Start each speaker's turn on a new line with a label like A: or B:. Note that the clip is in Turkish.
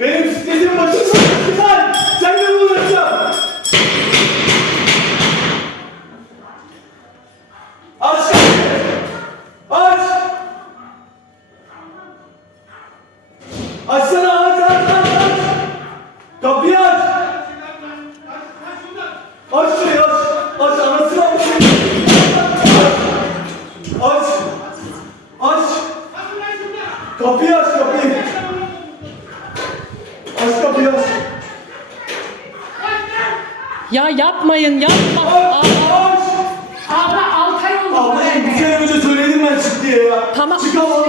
A: Benim sikletim başım sıkıntı lan! Sen de uğraşacağım! Aç kapıyı! Aç! Açsana aç aç aç aç! Kapıyı aç! Aç şurayı aç! Aç anasını aç! Aç! Aç! Kapıyı aç kapıyı!
B: Ya yapmayın yapma.
A: Aç.
C: Abla 6 ay oldu bu
A: Abla bir
C: evde.
A: kere önce söyledim ben çık diye ya.
B: Tamam.
A: Çık abla